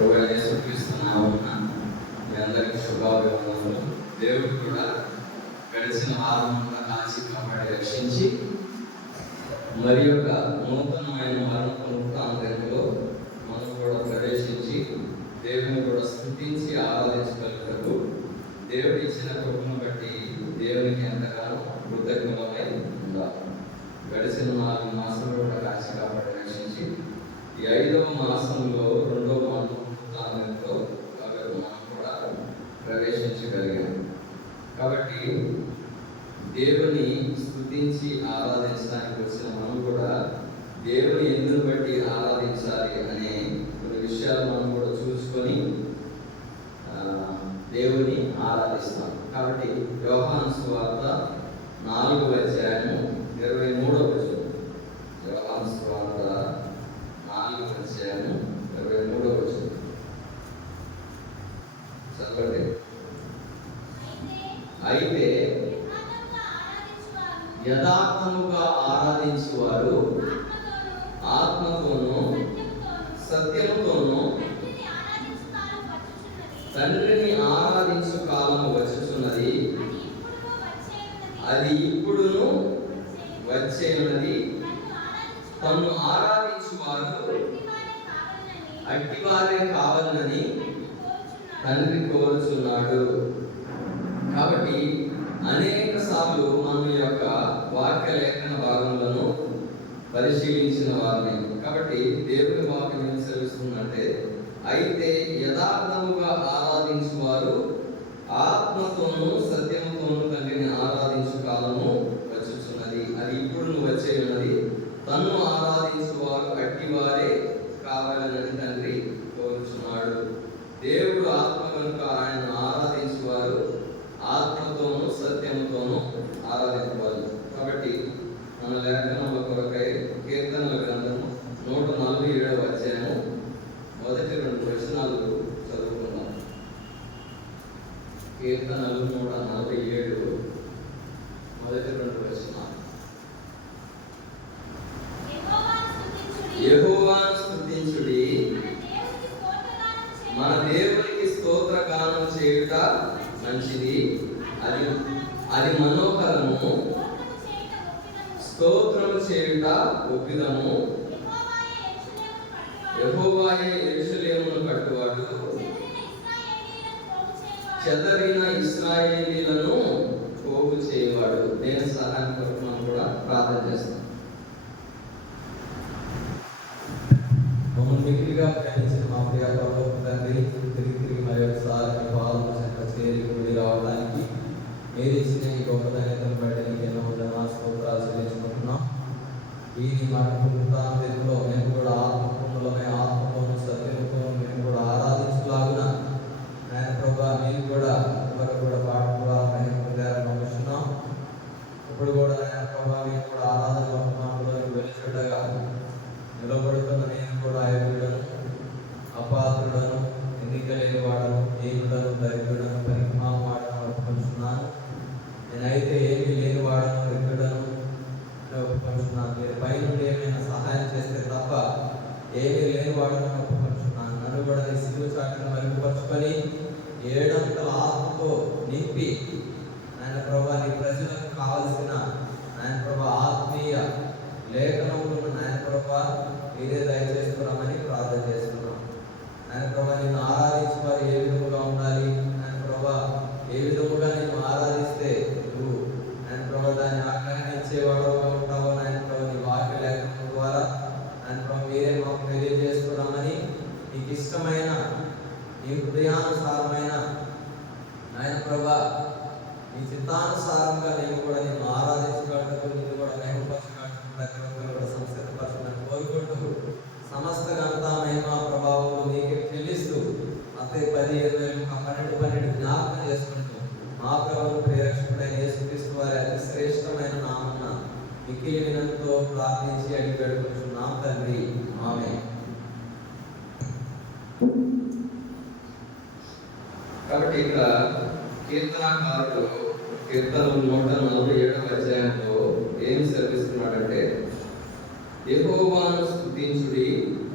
మీ అందరికీ శుభాభివందనములు. దేవుడు కూడా గడిచిన వారమంతా కాచి కాపాడి రక్షించి మరి యొక్క నూతనమైన మరణ పునరుత్థానంలో మనం కూడా ప్రవేశించి దేవుని కూడా స్తుతించి ఆరాధించగలుగుతారు. దేవుడు ఇచ్చిన కృపను బట్టి దేవునికి ఎంతగానో కృతజ్ఞతమై ఉండాలి. గడిచిన 4 మాసాలు కూడా కాచి కాపాడి రక్షించి ఈ 5వ మాసంలో 2వ పునరుత్థానంలో మనం కూడా ప్రవేశించగలిగాం. కాబట్టి దేవుని స్తుతించి ఆరాధించడానికి వచ్చిన మనం కూడా దేవుని ఎందును బట్టి ఆరాధించాలి అనే కొన్ని విషయాలు మనం కూడా చూసుకొని దేవుని ఆరాధిస్తాం. కాబట్టి యోహాను సువార్త 4వ అధ్యాయము 23వ వచనం. యోహాను సువార్త 4వ అధ్యాయము 23వ వచనం చదవండి. అయితే యథార్థముగా ఆరాధించువారు ఆత్మతోనూ సత్యముతోనూ తండ్రిని ఆరాధించు కాలము వచ్చుచున్నది, అది ఇప్పుడును వచ్చేయున్నది. తన్ను ఆరాధించువారు అట్టివారే కావాలని తండ్రి కోరుచున్నాడు. కాబట్టి అనేక సార్లు మన యొక్క వాక్య లేఖన భాగములను పరిశీలించిన వారిని. కాబట్టి దేవుని వాక్యం ఏం సెలవిస్తుందంటే, అయితే యథార్థముగా ఆరాధించువారు ఆత్మతోనూ సత్యముతోనూ తండ్రిని ఆరాధించు కాలము వచ్చుచున్నది, అది ఇప్పుడు వచ్చే ఉన్నది. తన్ను ఆరాధించువారు అట్టివారే కావాలని తండ్రి కోరుచున్నాడు. దేవుడు ఆత్మ కనుక ఆయన ఆరాధించువారు ఆత్మతోనూ సత్యముతోనూ ఆరాధించవాలి. కాబట్టి మన లేఖనముల కొరకై కీర్తనల గ్రంథము 147వ అధ్యాయము మొదటి 2 వచనాలు చదువుకుందాం. కీర్తనలు 147 మొదటి 2 వచనాలు. యెహోవాను స్తుతించుడి, మన దేవునికి స్తోత్రగానం చేయుట మంచిది, అది మనోహరము. స్తోత్రము చేయుట ఒప్పిదము. యెహోవాయే యెరూషలేమును కట్టువాడు, చెదరిన ఇశ్రాయేలీయులను పోగు చేయవాడు. నేను సహాయం కొరకు మనం కూడా ప్రార్థన చేస్తాం. మమ్మల్ని మిగిలిగా ప్రేమించిన మా ప్రియ ప్రభువు తండ్రి, తిరిగి మరి ఒకసారి పాలన చేరి కూడి రావడానికి మీరు ఇచ్చిన ఈ గొప్పదైన బట్టి నీకు ఎన్నో స్తోత్రాలు చెల్లించుకుంటున్నాం. ఈ మాట పునరుత్థానంలో మేము కూడా ఆత్మపూర్ణులమై ఆత్మతోనూ సత్యముతోనూ మేము కూడా ఆరాధించలాగున ఆయన ప్రభా మీరు కూడా ఎవరు కూడా పాట కూడా మేము పంపిస్తున్నాం. ఇప్పుడు కూడా ఆయన ప్రభా మీరు కూడా ఆరాధన వర్తమానంలో వెలుచుండగా నిలబడుతున్న నేను కూడా అయోగ్యుడను, అపాత్రుడను, ఎన్నిక లేని వాడను, ఏకుడను, దరిద్రుడను, పరిమాణం వాడను ఒప్పుకొంచున్నాను. నేనైతే ఏమీ లేని వాడను, ఎక్కడను ఒప్పుకొంచున్నాను. మీరు పైనుండి ఏమైనా సహాయం చేస్తే తప్ప ఏమీ లేని వాడను ఒప్పుకొంచున్నాను. నన్ను కూడా నీ సిలువ చాటును మరుగుపరుచుకొని 7 అంతల ఆత్మతో నింపి ఆయన ప్రభా నీ ప్రజలకు కావలసిన ఆయన ప్రభా ఆత్మీయ లేఖనములను ఆయన ప్రభా మీరే దయచేస్తున్నామని ప్రార్థన చేస్తున్నాం. ఆయన ప్రభా నిన్ను ఆరాధించి వారు ఏ విధముగా ఉండాలి, ఆయన ప్రభా ఏ విధముగా నేను ఆరాధిస్తే నువ్వు ఆయన ప్రభా దాన్ని ఆగ్రహించేవాడుగా ఉంటావో ఆయన ప్రభా నీ వాక్య లేఖనం ద్వారా ఆయన ప్రభా మీరే మాకు తెలియజేస్తున్నామని నీకు ఇష్టమైన నీ హృదయానుసారమైన ఆయన ప్రభా నీ చిత్తానుసారంగా నేను కూడా నిన్ను ఆరాధించగలుగుతూ నిన్ను కూడా మేమపరచగలుగుతూ సంస్థపరచమని కోరుకుంటూ సమస్త ఘనత మహిమ ప్రభావం నీకే చెల్లిస్తూ అదే 10, 20, 12 జ్ఞాపకం చేసుకుంటూ మా ప్రభువు ప్రియరక్షకుడైన యేసుక్రీస్తు వారి అతి శ్రేష్టమైన నామమున మిక్కిలి వినయంతో ప్రార్థించి అడిగి వేడుకుంటున్నాం తండ్రి, ఆమేన్. కాబట్టి ఇక్కడ కీర్తనకారుడు కీర్తనలు 147వ అధ్యాయంలో ఏం సెలవిస్తున్నాడంటే, యెహోవాను స్తుతించుడి,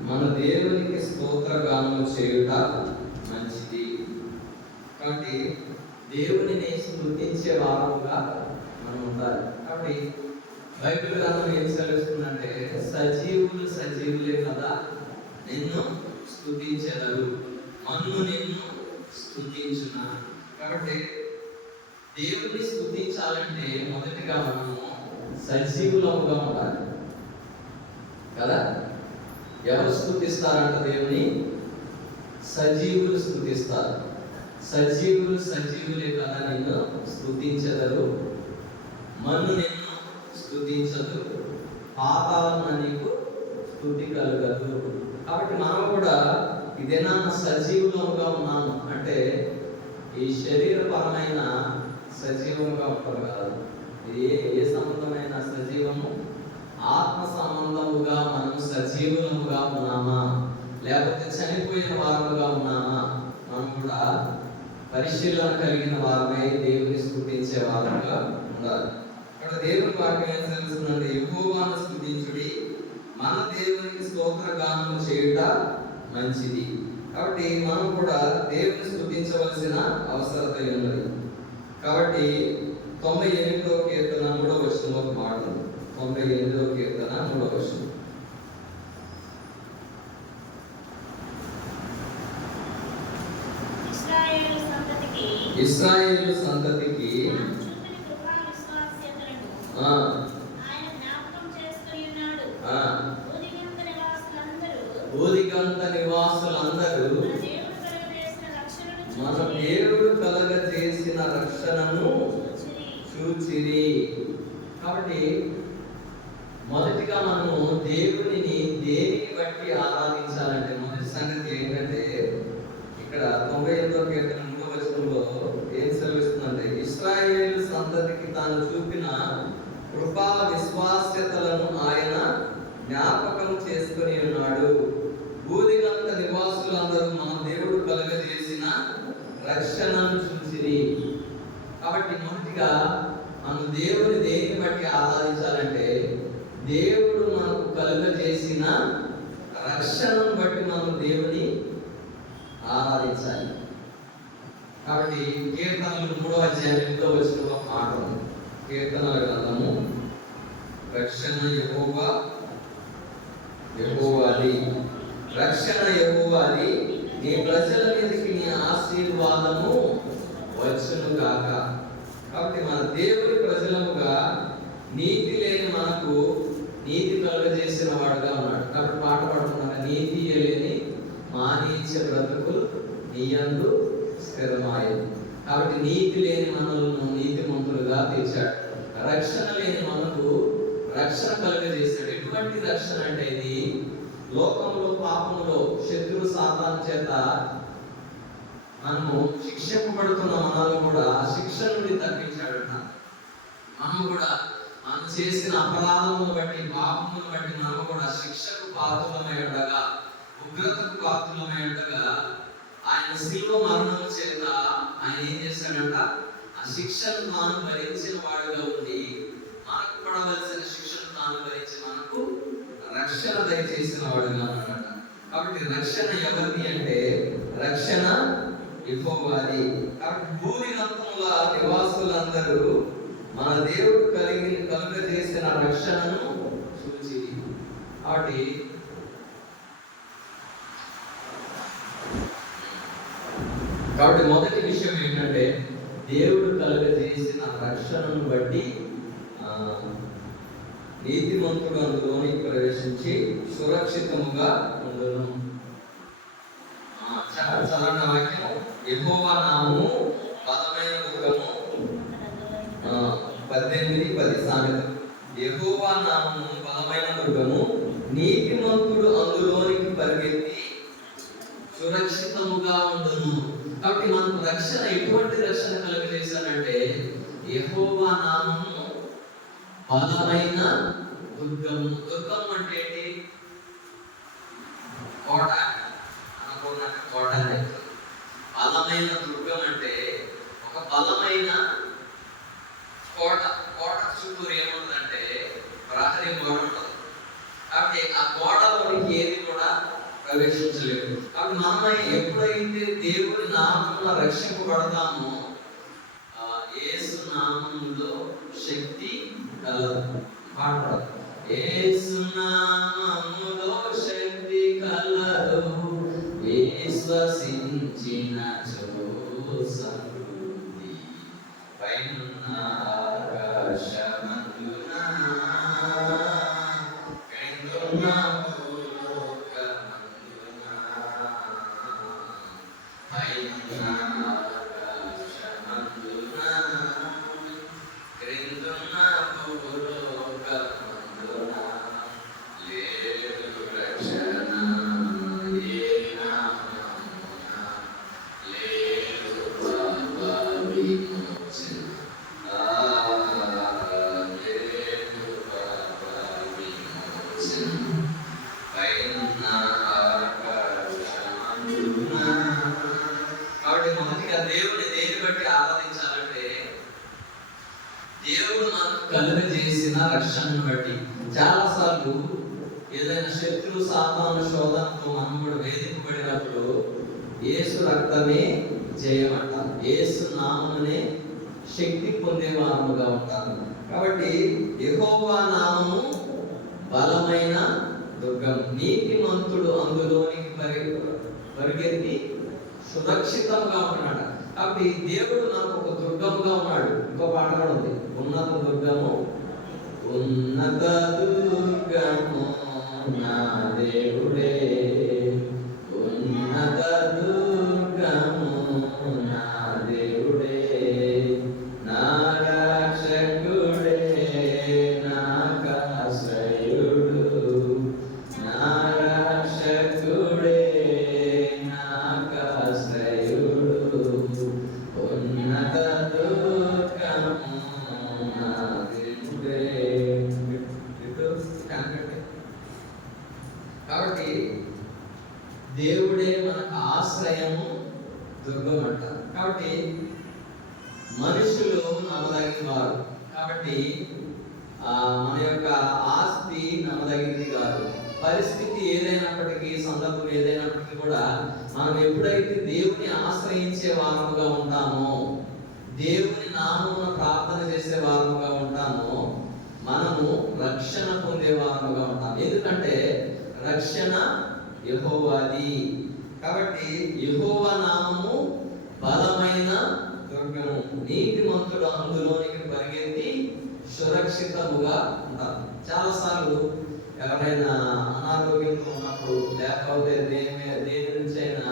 మన దేవునికి స్తోత్రగానము చేయుట మంచిది. కాబట్టి దేవునిని స్తుతించే వారముగా మనం ఉండాలి. కాబట్టి బైబిల్ గ్రంథం ఏం సెలవుస్తుందంటే, సజీవులే కదా నిన్ను స్తుతించెదరు, మన్ను నిన్ను స్తుతించున. కాబట్టి దేవుని స్తుతించాలంటే మొదటిగా మనము సజీవులముగా ఉండాలి కదా. ఎవరు స్తుతిస్తారంట దేవుని? సజీవులు స్తుతిస్తారు. సజీవులే కదా నిన్ను స్తుతించెదరు, మన్ను నిన్ను స్తుతించదు, పాతాళమున నీకు స్తుతి కలుగదు. కాబట్టి మనం కూడా ఇదేనా సజీవులుగా ఉన్నాము అంటే ఈ శరీరపరమైన సజీవంగా ఉంటారు కాదు. ఇది ఏ సంబంధమైన సజీవము? ఆత్మ సంబంధముగా మనం సజీవులముగా ఉన్నామా, లేకపోతే చనిపోయిన వారముగా ఉన్నామా? మనం కూడా పరిశీలన కలిగిన వారమై దేవుని స్తుతించే వారముగా ఉండాలి. ఇక్కడ దేవుని వాక్యం ఏం తెలుస్తుందంటే, యెహోవాను స్తుతించుడి, మన దేవునికి స్తోత్రగానము చేయుట మంచిది. కాబట్టి మనం కూడా దేవుని స్తుతించవలసిన అవసరత ఉన్నది. కాబట్టి 98వ కీర్తన 3వ వచనంలో ఒక మాట ఉంది. 98వ కీర్తన 3వ వచనం, ఇశ్రాయేలు సంతతికి భూదిగంత నివాసులందరూ మన దేవుడు కలగజేసిన రక్షణను చూచిరి. కాబట్టి మొదటిగా మనము దేవునిని దేనిని బట్టి ఆరాధించాలంటే, మొదటి సంగతి ఏంటంటే, ఇక్కడ 98వ కీర్తన 3వ వచనంలో ఏం సెలవిస్తుందంటే, ఇశ్రాయేలు సంతతికి తాను చూపిన కృపా విశ్వాస్యతలను ఆయన జ్ఞాపకం చేసుకుని ఉన్నాడు. భూదిగంత నివాసులందరూ మన దేవుడు కలుగజేసిన రక్షణను చూసిరి. కాబట్టి మొదటిగా మనం దేవుని దేనిని బట్టి ఆరాధించాలంటే, దేవుడు మనకు కలుగజేసిన రక్షణను బట్టి మనం దేవుని ఆరాధించాలి. కాబట్టి కీర్తనలు 3వ అధ్యాయం 8వ వచనంలో మాట ఉంది. కీర్తనల గ్రంథము, రక్షణ యెహోవాది, రక్షణ యెహోవాది, నీ ప్రజల మీదకి నీ ఆశీర్వాదము వచ్చును కాక. కాబట్టి మన దేవుని ప్రజలముగా నీతి లేని మనకు నీతి కలుగజేసిన వాడుగా ఉన్నాడు. కాబట్టి పాట పాడుతున్నాక, నీతి లేని మా నీచ బ్రతుకులు నీయందు స్థిరమాయు. కాబట్టి నీతి లేని మనలను నీతిమంతులుగా తీర్చాడు. రక్షణ లేని మనకు రక్షణ కలుగజేశాడు. ఎటువంటి రక్షణ అంటే, ఇది లోకంలో పాపములో శత్రువు సాతాను చేత మనము శిక్షింపబడుతున్న మనల్ని కూడా శిక్ష నుండి తప్పించాడు. మనం కూడా మనం చేసిన అపరాధములను బట్టి, పాపములను బట్టి మనం కూడా శిక్షకు పాత్రులమై ఉండగా, ఉగ్రతకు పాత్రులమై ఉండగా, ఆయన శిలువ మరణము చేత ఆయన ఏం చేశాడంట? ఆ శిక్షను తాను భరించిన వాడుగా ఉండి, మనకు పడవలసిన శిక్షను తాను భరించి మనకు రక్షణ దయచేసిన వాడుగా ఉన్నాడు. కాబట్టి రక్షణ ఎవరిది అంటే, రక్షణ యెహోవాది. కాబట్టి భూదిగంతముల నివాసులందరూ మన దేవుడు కలుగజేసిన రక్షణను చూచి. కాబట్టి మొదటి విషయం ఏంటంటే, దేవుడు కలుగజేసిన రక్షణను బట్టి నీతిమంతుడు అందులోనికి ప్రవేశించి సురక్షితముగా ఉండును. చదవన వాక్యం, యెహోవా నామము బలమైన దుర్గము. 18:10 సామెత, యెహోవా నామము బలమైన దుర్గము, నీతిమంతుడు అందులోనికి పరిగెత్తి సురక్షితముగా ఉండును. కాబట్టి మనకు రక్షణ ఎటువంటి రక్షణ కలుగజేశానంటే, యెహోవా నామము బలమైన దుర్గము. దుర్గము అంటే ఏంటి? కోట అనుకున్నాక కోట అని. బలమైన దుర్గం అంటే ఒక బలమైన కోట. కోట చుట్టూరు ఏముంటుందంటే ప్రహరీ గోడ ఉంటుంది. కాబట్టి ఆ గోడలోనికి ఏది కూడా ప్రవేశించలేవు. కాబట్టి మనం ఎప్పుడైతే దేవుని నామమున రక్షింపబడతామో యేసు నామములో శక్తి కలదు. పాడతారు, యేసు నామములో శక్తి కలదు, విశ్వసించిన సమృద్ధి పైనున్న ఆకాశమందున క్రిందున్న భూలోకమందున పైనున్న ఆకాశమందున క్రిందున్న భూలోకమందున లేదు రక్షణ ఏ నామమున, లేదు పాప విమోచన, లేదు పాప విమోచన పైనున్న ఆకాశమందున. కాబట్టి మొదటిగా దేవుని దేని బట్టి ఆరాధించాలంటే దేవుడు మనకు కలుగజేసిన రక్షణను బట్టి. చాలాసార్లు ఏదైనా శత్రు సాతాను శోధనతో మనం కూడా వేధింపబడినప్పుడు యేసు రక్తమే జయమంట, యేసు నామమునే శక్తి పొందే వారముగా ఉంటారు. కాబట్టి యెహోవా నామము బలమైన దుర్గం, నీతిమంతుడు అందులోనికి పరిగెత్తి సురక్షితంగా ఉంటున్నాడు. కాబట్టి దేవుడు నాకు ఒక దుర్గముగా ఉన్నాడు. ఇంకో పాట కూడా ఉంది, ఉన్నత దుర్గము, ఉన్నత దుర్గము నా దేవుడే, ఉన్నత దుర్గము నా దేవుడే, నా రక్షకుడే, నాకాశ్రయుడు, నా రక్షకుడే, నాకాశ్రయుడు, ఉన్నత దుర్గము నా దేవుడే. కాబట్టి దేవుడే మనకు ఆశ్రయము, దుర్గం అంటారు. కాబట్టి మనుషులు నమ్మదగిన వారు. కాబట్టి మన యొక్క ఆస్తి నమ్మదగినది కాదు. పరిస్థితి ఏదైనప్పటికీ, సందర్భం ఏదైనప్పటికీ కూడా మనం ఎప్పుడైతే దేవుని ఆశ్రయించే వారముగా ఉంటామో, దేవుని నామమున ప్రార్థన చేసే వారముగా ఉంటామో, మనము రక్షణ పొందే వారముగా ఉంటాం. ఎందుకంటే రక్షణ యెహోవాది. కాబట్టి యెహోవా నామము బలమైన దుర్గము, నీతిమంతుడు అందులోనికి పరిగెత్తి సురక్షితముగా ఉంటారు. చాలాసార్లు ఎవరైనా అనారోగ్యంతో ఉన్నప్పుడు, లేకపోతే దేని నుంచి అయినా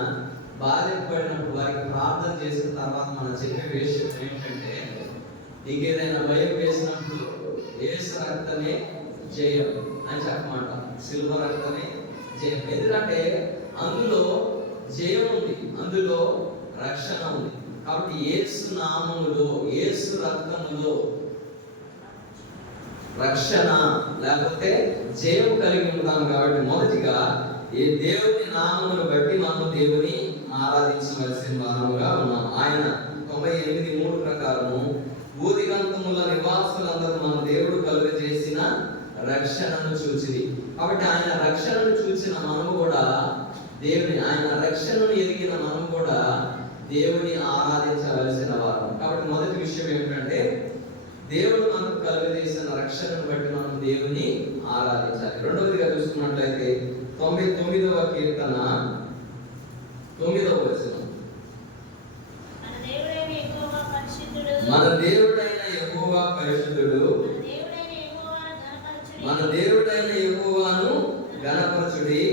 బాధింపబడినప్పుడు వారికి ప్రార్థన చేసిన తర్వాత మనం చెప్పే విషయం ఏంటంటే, నీకేదైనా భయం వేసినప్పుడు యేసు రక్తమే జయం అని చెప్పమాట. సిలువ రక్తమే జయం. ఎందుకంటే అందులో జయం ఉంది, అందులో రక్షణ ఉంది. కాబట్టి యేసు నామములో, యేసు రక్తములో రక్షణ లేకపోతే జయం కలిగి ఉంటాం. కాబట్టి మొదటిగా ఈ దేవుని నామమును బట్టి మనం దేవుని ఆరాధించవలసిన వారముగా ఉన్నాం. ఆయన 98:3 ప్రకారము భూదిగంతముల నివాసులందరూ మన దేవుడు కలుగజేసిన రక్షణను చూచిరి. కాబట్టి ఆయన రక్షణను చూసిన మనము కూడా దేవుని, ఆయన రక్షణను ఎరిగిన మనం కూడా దేవుని ఆరాధించవలసిన వారు. కాబట్టి మొదటి విషయం ఏమిటంటే, దేవుడు మనకు కలుగజేసిన రక్షణను బట్టి మనం దేవుని ఆరాధించాలి. రెండవదిగా చూసుకున్నట్లయితే 99వ కీర్తన 9వ వచనం, మన దేవుడైన యెహోవా పరిశుద్ధుడు, మన దేవుడైన యెహోవాను ఘనపరచుడి,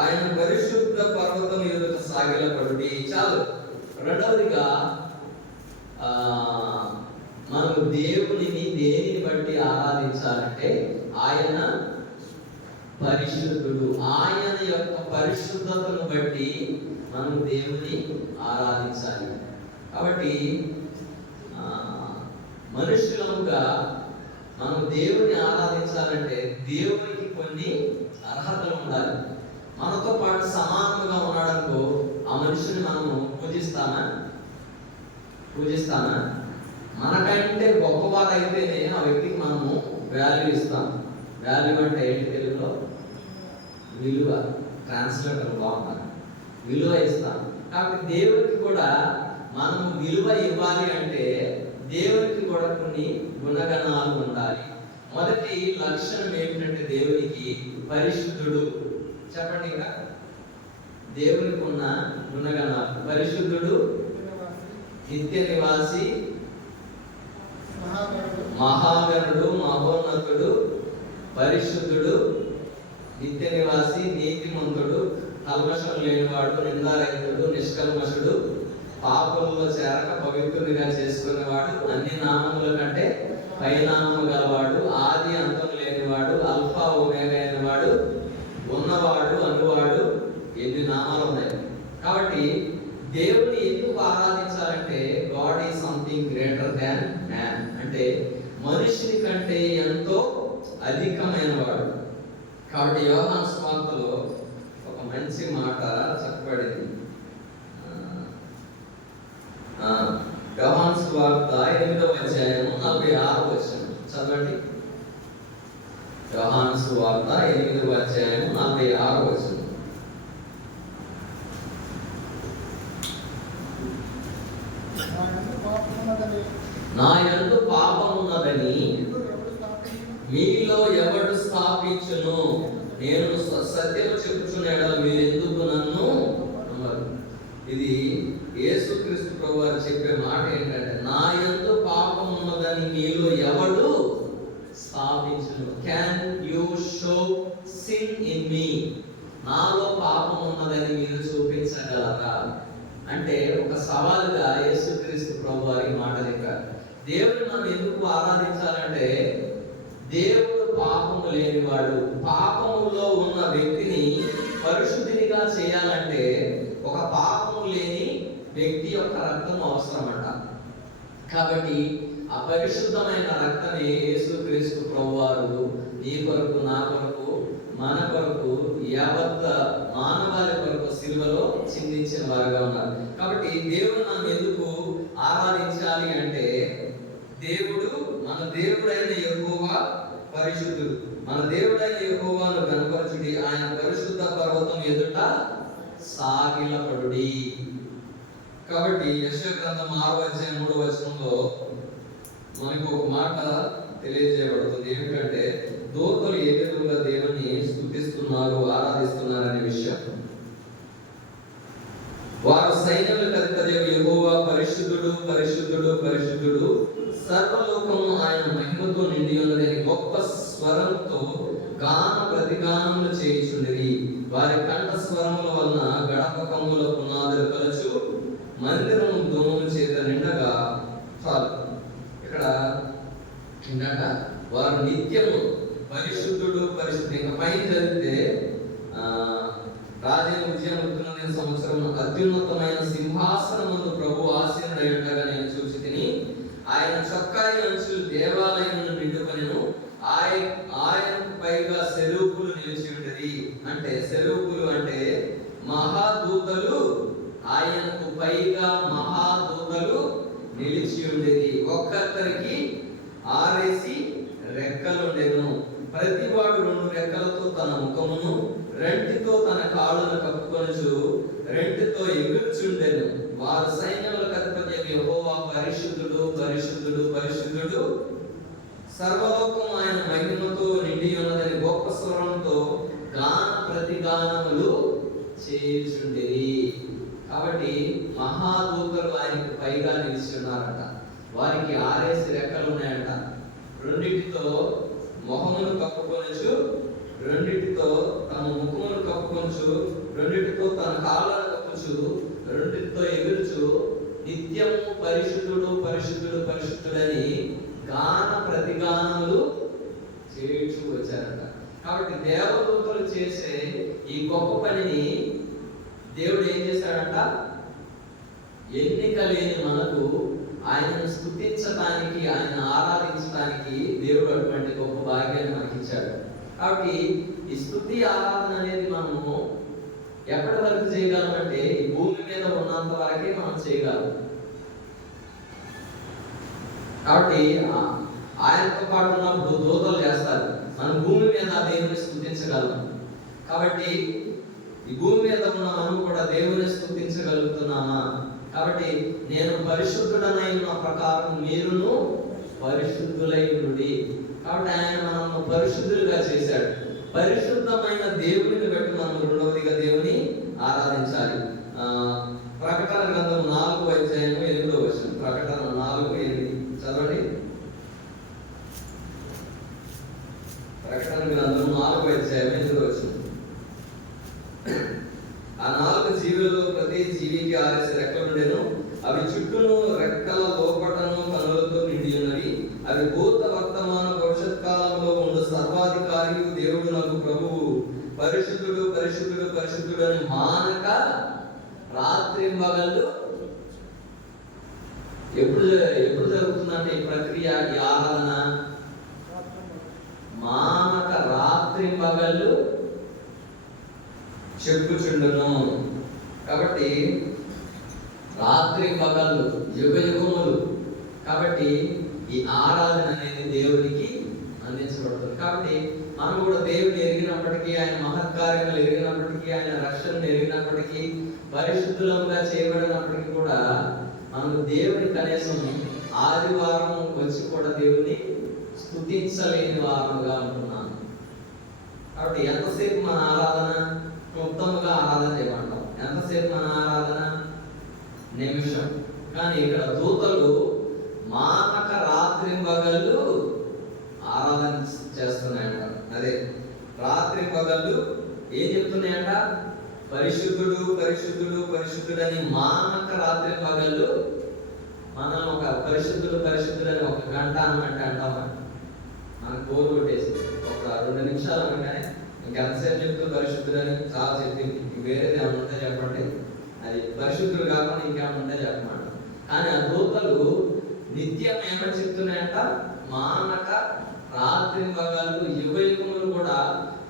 ఆయన పరిశుద్ధ పర్వతం ఎదుట సాగిలపడుడి. చాలు. రెండవదిగా మనము దేవునిని దేనిని బట్టి ఆరాధించాలంటే ఆయన పరిశుద్ధుడు. ఆయన యొక్క పరిశుద్ధతను బట్టి మనం దేవుని ఆరాధించాలి. కాబట్టి మనుషులముగా మనం దేవుని ఆరాధించాలంటే దేవునికి కొన్ని అర్హతలు ఉండాలి. మనతో పాటు సమానంగా ఉన్నాడనుకో, ఆ మనుషుని మనము పూజిస్తామా? మనకంటే గొప్పవారు అయితేనే ఆ వ్యక్తికి మనము వాల్యూ ఇస్తాం. వాల్యూ అంటే ఏంటి తెలుగులో? విలువ. ట్రాన్స్లేటర్ బాగున్నారు, విలువ ఇస్తాం. కాబట్టి దేవుడికి కూడా మనం విలువ ఇవ్వాలి అంటే దేవుడికి కూడా కొన్ని గుణగణాలు ఉండాలి. మొదటి లక్షణం ఏమిటంటే దేవునికి పరిశుద్ధుడు. చెప్పండి, ఇంకా దేవునికి ఉన్న గుణగణాలు: పరిశుద్ధుడు, నిత్య నివాసి, మహాగణుడు, మహోన్నతుడు, పరిశుద్ధుడు, నిత్య నివాసి, నీతిమంతుడు, కల్మషం లేనివాడు, నిందారహితుడు, నిష్కల్మషుడు, పాపంలో చేరక పవిత్రునిగా చేసుకునేవాడు, అన్ని నామముల కంటే పైనామము గలవాడు, ఆది అంతం లేనివాడు, అల్ఫా ఒమేగా అయినవాడు, ఉన్నవాడు, అనువాడు. ఎన్ని నామాలు ఉన్నాయి. కాబట్టి దేవుని ఎందుకు ఆరాధించాలంటే God is something greater than man, అంటే మనుషుని కంటే ఎంతో అధికమైన వాడు. కాబట్టి యోహాను సువార్తలో ఒక మంచి మాట చెప్పబడింది. యోహాను సువార్త 8వ అధ్యాయము 46వ వచనం చదవండి. యోహాను సువార్త 8వ అధ్యాయము 46వ వచనం. నా యందు పాపమున్నదని మీలో ఎవడు స్థాపించును? నేను సత్యము చెప్పుచున్న మీరు ఎందుకు నన్ను నమ్మరు? ఇది యేసుక్రీస్తు ప్రభువారు చెప్పే మాట ఏంటంటే, నా యందు పాపం ఉన్నదని మీలో ఎవడు స్థాపించును? Can you show sin in me? నాలో పాపం ఉన్నదని మీరు చూపించగలరా అంటే ఒక సవాలుగా యేసుక్రీస్తు ప్రభువారి మాట చెప్పారు. దేవుని మనం ఎందుకు ఆరాధించాలంటే దేవుడు పాపము లేనివాడు. పాపములో ఉన్న వ్యక్తిని పరిశుద్ధినిగా చేయాలంటే ఒక పాపము లేని వ్యక్తి యొక్క రక్తం అవసరమట. కాబట్టి ఆ పరిశుద్ధమైన రక్తమే యేసుక్రీస్తు ప్రభువారు నీ కొరకు, నా కొరకు, మన కొరకు, యావత్ మానవాళి కొరకు సిలువలో చిందించిన వారుగా ఉన్నారు. కాబట్టి దేవుడు మనం ఎందుకు ఆరాధించాలి అంటే మన దేవుడైన యెహోవా పరిశుద్ధుడు. మన దేవుడైన యెహోవాను కనపరచుడి, ఆయన పరిశుద్ధ పర్వతం ఎదుట సాగిలపడుడి. కాబట్టి యెషయా గ్రంథం 6వ అధ్యాయం 3వ వచనంలో మనకు ఒక మాట తెలియజేయబడుతుంది. ఏమిటంటే దూతలు ఏ విధంగా దేవుని స్తుతిస్తున్నారు, ఆరాధిస్తున్నారనే విషయం. వారు సైన్యములకు అధిపతి యెహోవా పరిశుద్ధుడు, పరిశుద్ధుడు, పరిశుద్ధుడు, సర్వలోకము ఆయన మహిమతో నిండి ఉన్నదని గొప్ప స్వరంతో గాన ప్రతిగానములు చేయుచుండిరి. వారి కంఠ స్వరముల వలన గడప కమ్ముల పునాదులు కలుచు మందిరము దోమల చేత నిండగా చాలు. ఇక్కడ ఏంటంట, వారు నిత్యము పరిశుద్ధుడు, పరిశుద్ధి. ఇంకా పైన చదివితే రాజైన విజయముద్దున సంవత్సరం అత్యున్నతమైన సింహాసనమందు ప్రభు ఆసీనుడై ఉండగా నేను చూసి తిని, ఆయన చొక్కాయి అంచులు దేవాలయమును నిండుకొనెను. ఆయనకు పైగా సెరూపులు నిలిచి ఉండేది. అంటే సెరూపులు అంటే మహాదూతలు, ఆయనకు పైగా మహాదూతలు నిలిచి ఉండేది. ఒక్కొక్కరికి 6 రెక్కలు ఉండేను. ప్రతివాడు 2 రెక్కలతో తన ముఖమును, 2తో తన కాళ్ళను కప్పుకొనుచు 2తో ఎగురుచుండెను. వారు సైన్యములకు అధిపతి యెహోవా పరిశుద్ధుడు, పరిశుద్ధుడు, పరిశుద్ధుడు, సర్వలోకం ఆయన మహిమతో నిండి ఉన్నదని గొప్ప స్వరంతో గాన ప్రతిగానములు చేయుచుండిరి. కాబట్టి మహాదూతలు ఆయనకు పైగా నిలిచి ఉన్నారట. వారికి 6 రెక్కలు ఉన్నాయట. 2టితో మొహమును కప్పుకొనుచు, 2టితో తమ ముఖమును కప్పుకొనుచు, 2టితో తన కాళ్ళను కప్పుచు, 2టితో ఎగురుచు నిత్యము పరిశుద్ధుడు, పరిశుద్ధుడు, పరిశుద్ధుడని గాన ప్రతిగానములు చేయుచు వచ్చారట. కాబట్టి దేవదూతలు చేసే ఈ గొప్ప పనిని దేవుడు ఏం చేశాడంట? ఎన్నిక లేని మనకు ఆయనను స్తుతించడానికి, ఆయన ఆరాధించడానికి దేవుడు అటువంటి గొప్ప భాగ్యాన్ని మనకి ఇచ్చాడు. కాబట్టి ఈ స్తుతి ఆరాధన అనేది మనము ఎప్పటి వరకు చేయగలం అంటే ఈ భూమి మీద ఉన్నంత వరకే మనం చేయగలం. కాబట్టి ఆయనతో పాటు ఉన్నప్పుడు దూతలు చేస్తారు, మనం భూమి మీద దేవుని స్తుతించగలం. కాబట్టి ఈ భూమి మీద ఉన్న మనం కూడా దేవుని స్తుతించగలుగుతున్నామా? కాబట్టి నేను పరిశుద్ధుడనై ఉన్న ప్రకారం మీరును పరిశుద్ధులై ఉండుడి. కాబట్టి ఆయన మనల్ని పరిశుద్ధులుగా చేశాడు. పరిశుద్ధమైన దేవుడిని బట్టి మనం రెండవదిగా దేవుని ఆరాధించాలి. ప్రకటన గ్రంథం 4:8. ప్రకటన 4:8 చదవండి. ప్రకటన గ్రంథం 4:8. ఆ 4 జీవులలో ప్రతి జీవికి 6 రెక్కలుండెను. అవి చుట్టూను రెక్కల లోపటను కనులతో నిండి ఉన్నవి. అవి భూత వర్తమాన భవిష్యత్ కాలంలో ఉండు సర్వాధికారి దేవుడు నాకు ప్రభువు పరిశుద్ధుడు పరిశుద్ధుడు పరిశుద్ధుడు అని మానక రాత్రింబగళ్ళు. ఎప్పుడు జరుగుతుందంటే ఈ ప్రక్రియ, ఈ ఆరాధన మానక రాత్రింబగళ్ళు చెప్పుచుండును. కాబట్టి రాత్రింబగళ్ళు యుగ యుగములు. కాబట్టి ఈ ఆరాధన అనేది దేవునికి అందించబడుతుంది. కాబట్టి మనం కూడా దేవుని ఎరిగినప్పటికీ, ఆయన మహత్కార్యములు ఎరిగినప్పటికీ, ఆయన రక్షణను ఎరిగినప్పటికీ, పరిశుద్ధులంగా చేయబడినప్పటికీ కూడా మనకు దేవుని కనీసం ఆదివారం వచ్చి కూడా దేవుని స్తుతించలేని వారముగా ఉంటున్నాను. కాబట్టి ఎంతసేపు మన ఆరాధన ఉత్తమంగా ఆరాధన చేయమంటాం. ఎంతసేపు మన ఆరాధన నిమిషం. కానీ ఇక్కడ దూతలు మానక రాత్రింబగళ్ళు ఆరాధన చేస్తున్నాయంట. అదే రాత్రింబగళ్ళు ఏం చెప్తున్నాయంట? పరిశుద్ధుడు పరిశుద్ధుడు పరిశుద్ధుడు అని మానక రాత్రింబగళ్ళు మనం ఒక పరిశుద్ధుడు పరిశుద్ధుడు అని 1 గంట అనమంటే అంటామంట. మనకు బోరు కొట్టేసి ఒక 2 నిమిషాలు అనగానే ఇంకెంతసేపు చెప్తూ పరిశుద్ధుడు అని చాలా చెప్పింది. వేరేది ఏమైనా ఉంటే చెప్పండి. అది పరిశుద్ధుడు కాకుండా ఇంకేమైనా ఉంటే చెప్పమాట. కానీ ఆ దూతలు నిత్యం ఏమని చెప్తున్నాయంట? మానక రాత్రింబగళ్ళు యుగ యుగములు కూడా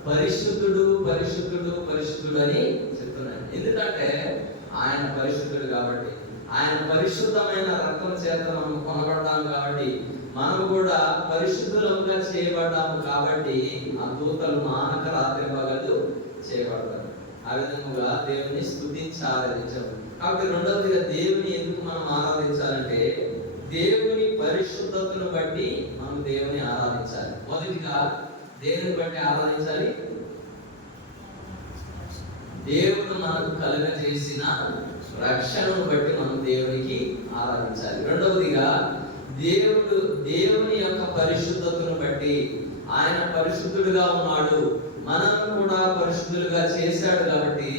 పరిశుద్ధుడు పరిశుద్ధుడు పరిశుద్ధుడు అని చెప్తున్నాయి. ఎందుకంటే ఆయన పరిశుద్ధుడు కాబట్టి, ఆయన పరిశుద్ధమైన రక్తం చేత మనం కొనబడ్డాము కాబట్టి, మనం కూడా పరిశుద్ధులుగా చేయబడ్డాము కాబట్టి ఆ దూతలు మానక రాత్రింబగళ్ళు చేయబడతారు. ఆ విధంగా దేవుని స్తుతించి ఆరాధించాము. కాబట్టి రెండవదిగా దేవుని ఎందుకు మనం ఆరాధించాలంటే దేవుని పరిశుద్ధతను బట్టి మనం దేవుని ఆరాధించాలి. మొదటిగా దేవుని బట్టి ఆరాధించాలి. దేవుడు మనకు కలుగజేసిన రక్షణను బట్టి మనం దేవునికి ఆరాధించాలి. రెండవదిగా దేవుని యొక్క పరిశుద్ధతను బట్టి, ఆయన పరిశుద్ధుడుగా ఉన్నాడు, మనం కూడా పరిశుద్ధులుగా చేశాడు కాబట్టి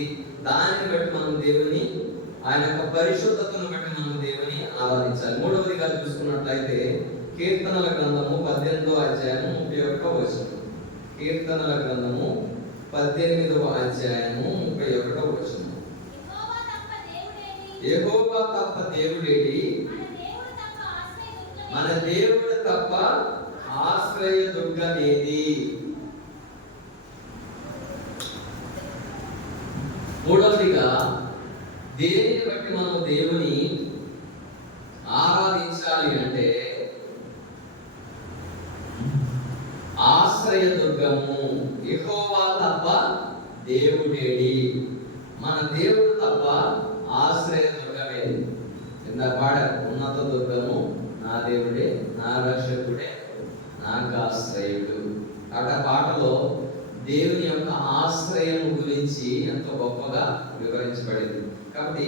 దానిని బట్టి మనం దేవుని, ఆయన యొక్క పరిశుద్ధతను బట్టి మనం దేవుని ఆరాధించాలి. మూడవదిగా చూసుకున్నట్లయితే కీర్తనల గ్రంథము 18:31. కీర్తనల గ్రంథము 18:31. యెహోవా తప్ప దేవుడేటి? మన దేవుడు తప్ప ఆశ్రయ దుర్గమేది? మూడవదిగా దేనిని బట్టి మనం దేవుని ఆరాధించాలి అంటే ఆశ్రయ దుర్గము. యెహోవా తప్ప దేవుడేడి? మన దేవుడు తప్ప ఆశ్రయ దుర్గమేది? ఇందాక పాడారు, ఉన్నత దుర్గము నా దేవుడే, నా రక్షకుడే, నాకు ఆశ్రయుడు. అక్కడ పాటలో దేవుని యొక్క ఆశ్రయం గురించి ఎంతో గొప్పగా వివరించబడింది. కాబట్టి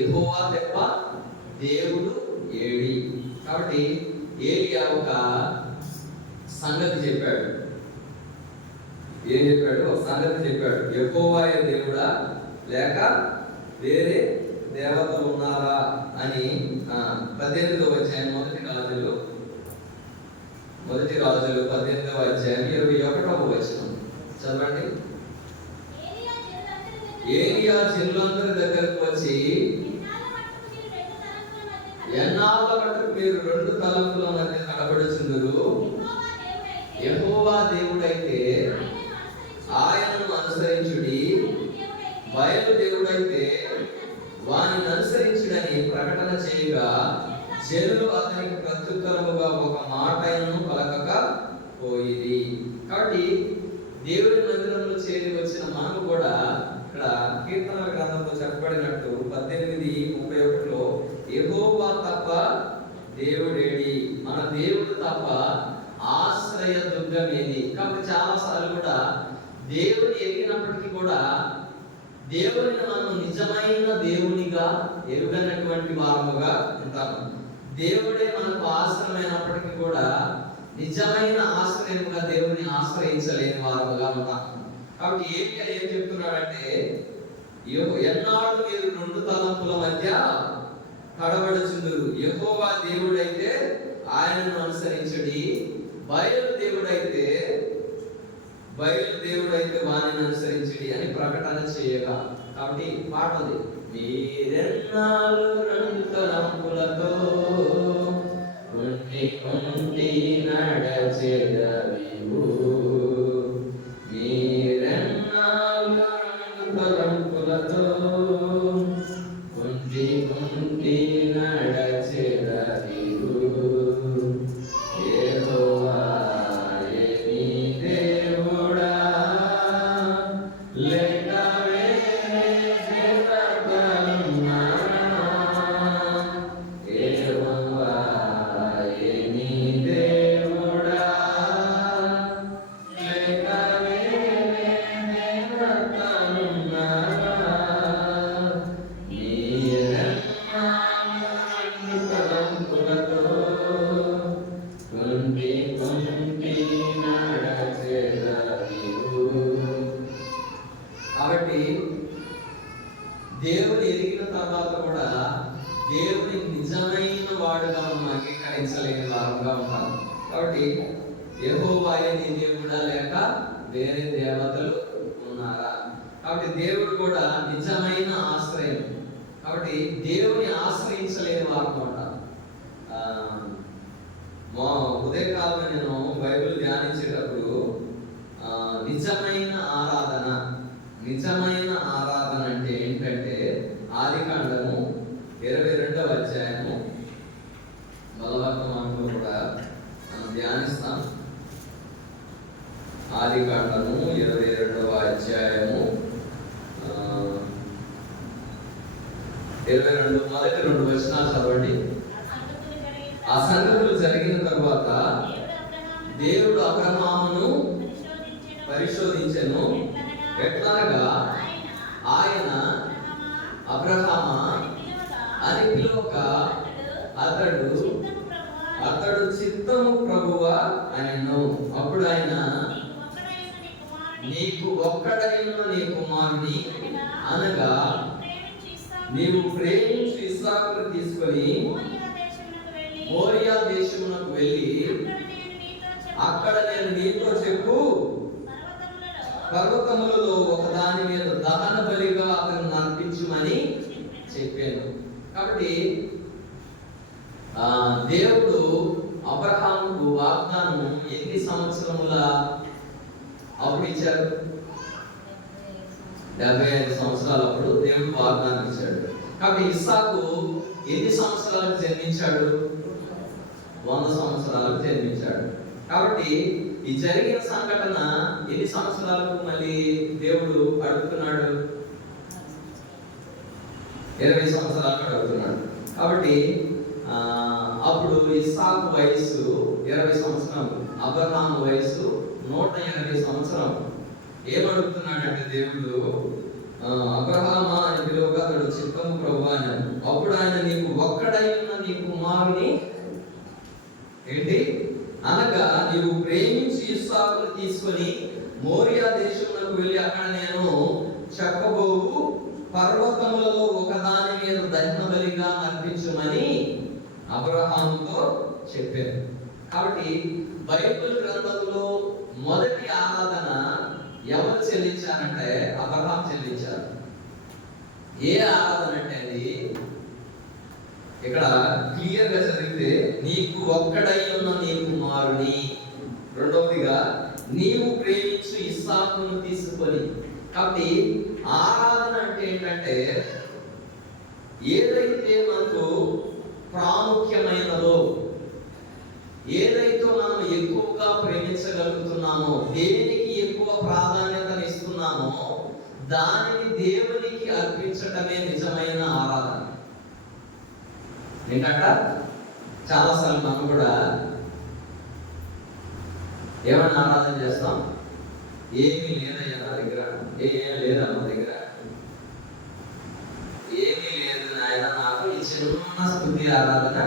యెహోవా తప్ప దేవుడు ఏడి? కాబట్టి ఏలియా ఒక సంగతి చెప్పాడు. ఏం చెప్పాడు? ఒక సంగతి చెప్పాడు. యెహోవాయే దేవుడా లేక వేరే దేవతలు ఉన్నారా అని 18వ అధ్యాయం మొదటి రాజులు 18వ అధ్యాయం 21వ వచనం చదవండి. ఏలియా జనులందరి దగ్గరకు వచ్చి, ఎన్నాళ్ళ మట్టుకు మీరు 2 తలంపుల మధ్య తడబడుచుందురు? యెహోవా దేవుడైతే ఆయనను అనుసరించుడి, బయలు దేవుడైతే వానిని అనుసరించుడని ప్రకటన చేయగా జనులు అతనికి ప్రత్యుత్తరముగా ఒక మాటను పలకక పోయిరి. కాబట్టి దేవుని మందిరంలో చేరి వచ్చిన మనం దేవుడేడి, మన దేవుడు తప్ప ఆశ్రయ దుర్గం ఏది. కాబట్టి చాలా సార్లు కూడా దేవుని ఎరిగినప్పటికీ కూడా దేవుని మనం నిజమైన దేవునిగా ఎరుగనటువంటి వారముగా ఉంటాము. దేవుడే మనకు ఆశ్రయమైనప్పటికీ కూడా నిజమైన ఆశ్రయముగా దేవుని ఆశ్రయించలేని వారముగా ఉంటాము. కాబట్టి ఏం చెప్తున్నాడంటే, ఎన్నాడు మీరు రెండు తలంపుల మధ్య కడబడుచుందురు. యెహోవా దేవుడైతే ఆయనను అనుసరించడి, బయలు దేవుడైతే వానిని అనుసరించడి అని ప్రకటన చేయగా. కాబట్టి పాట ఉంది, మీరెన్నాళ్ళు రెండు తలంపులతో ఉంటి నడచెదవివు, మీరెన్నాళ్ళు రెండు తలంపులతో ఉంటి నడచెదవివు, యెహోవా నీ దేవుడా లేక వేరే దేవతలున్నా, యెహోవా నీ దేవుడా లేక వేరే దేవతలున్నా, కాబట్టి దేవుని ఎరిగిన తర్వాత కూడా దేవుని నిజమైన వాడుగా మనం అంగీకరించలేని వారంగా ఉంటాం. కాబట్టి యెహోవాయే నీ దేవుడా లేక వేరే దేవతలు ఉన్నారా. కాబట్టి దేవుడు కూడా నిజమైన ఆశ్రయం. కాబట్టి దేవుని ఆశ్రయించలేని వారు ఉంటాం. ఉదయకాలంలో నేను బైబిల్ ధ్యానించేటప్పుడు నిజమైన ఆరాధన అంటే ఏంటంటే, ఆదికాండము 22వ అధ్యాయము బలవర్తమానంలో కూడా మనం ధ్యానిస్తాం. ఆదికాండము 22వ అధ్యాయము 22 మొదటి 2 వచనాలు చదవండి. ఆ సంగతులు జరిగిన తరువాత దేవుడు అబ్రహామును పరిశోధించెను. ఎట్లనగా ఆయన అబ్రహామా అని పిలువక అతడు చిత్తము ప్రభువా అనెను. అప్పుడు ఆయన, నీకు ఒక్కడైన నీ కుమారుని అనగా నీవు ప్రేమించి ఇస్సాకును తీసుకొని మోరియా దేశమునకు వెళ్ళి అక్కడ నేను నీతో చెప్పు పర్వతములలో ఒకదాని మీద దహన బలిగా అతను అర్పించుమని చెప్పాను. కాబట్టి దేవుడు అబ్రహాముకు వాగ్దానం ఎన్ని సంవత్సరముల అప్పుడు ఇచ్చారు? 75 సంవత్సరాలు అప్పుడు దేవుడు వాగ్దానం ఇచ్చాడు. కాబట్టి ఇస్సాకు ఎన్ని సంవత్సరాలకు జన్మించాడు? 100 సంవత్సరాలకు జన్మించాడు. కాబట్టి ఈ జరిగిన సంఘటన ఎన్ని సంవత్సరాలకు మళ్ళీ దేవుడు అడుగుతున్నాడు? 20 సంవత్సరాలకు అడుగుతున్నాడు. కాబట్టి అప్పుడు ఇస్సాకు వయస్సు 20 సంవత్సరాలు, అబ్రహాము వయస్సు 180 సంవత్సరాలు. ఏమడుగుతున్నాడంటే దేవుడు, అబ్రహామా అని పిలువగా అతడు చిత్తము ప్రభువా అన్నాడు. అప్పుడు ఆయన, నీకు ఒక్కడై ఉన్న నీ కుమారుని ఏంటి అనగా నీవు ప్రేమించి ఇస్సాకును తీసుకొని మోరియా దేశమునకు వెళ్ళి అక్కడ నేను చెప్పబోవు పర్వతములలో ఒకదాని మీద దహన బలిగా అర్పించమని అబ్రహాముతో చెప్పారు. కాబట్టి బైబిల్ గ్రంథంలో మొదటి ఆరాధన ఎవరు చెల్లించారంటే అబ్రహాం చెల్లించారు. ఏ ఆరాధన అంటే అది ఇక్కడ క్లియర్ గా చదివితే, నీకు ఒక్కడై ఉన్న నీ కుమారుని, రెండవదిగా నీవు ప్రేమించు ఇస్సాకును తీసుకొని. కాబట్టి ఆరాధన అంటే ఏంటంటే, ఏదైతే మనకు ప్రాముఖ్యమైనదో, ఏదైతే మనం ఎక్కువగా ప్రేమించగలుగుతున్నామో, దేనికి ఎక్కువ ప్రాధాన్యతను ఇస్తున్నామో దానిని దేవునికి అర్పించటమే నిజమైన ఆరాధన. ఏంటంట? చాలాసార్లు మనం కూడా ఏమన్నా ఆరాధన చేస్తాం, ఏమీ లేదయ్యా నా దగ్గర, ఏం లేదా నా దగ్గర, ఏమీ లేదు నాయన నాకు ఈ చిన్న స్థుతి ఆరాధన,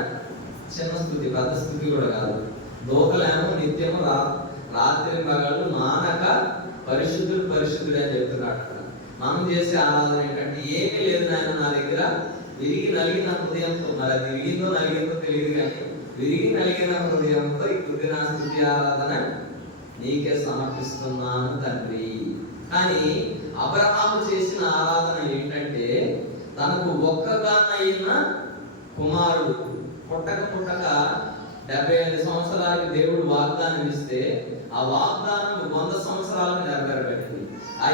చిన్న స్థుతి పెద్ద స్థుతి కూడా కాదు. లోకలేమో నిత్యము రాత్రి పగలు మానక పరిశుద్ధుడు పరిశుద్ధుడు అని చెప్తున్నాడు. మనం చేసే ఆరాధన ఏంటంటే ఏమీ లేదు నాయన నా దగ్గర, విరిగి నలిగిన హృదయంతో, మరి అది విరిగిందో నలిగిందో తెలియదు కానీ విరిగి నలిగిన హృదయంతో ఈ కొద్ది నా స్థుతి ఆరాధన నీకే సమర్పిస్తున్నాను తండ్రి. కానీ అబ్రహాము చేసిన ఆరాధన ఏంటంటే తనకు ఒక్కగానైన కుమారుడు పుట్టక 75 సంవత్సరాలకు దేవుడు వాగ్దానం ఇస్తే ఆ వాగ్దానం 100 సంవత్సరాలకు నెరవేరబడింది. ఆ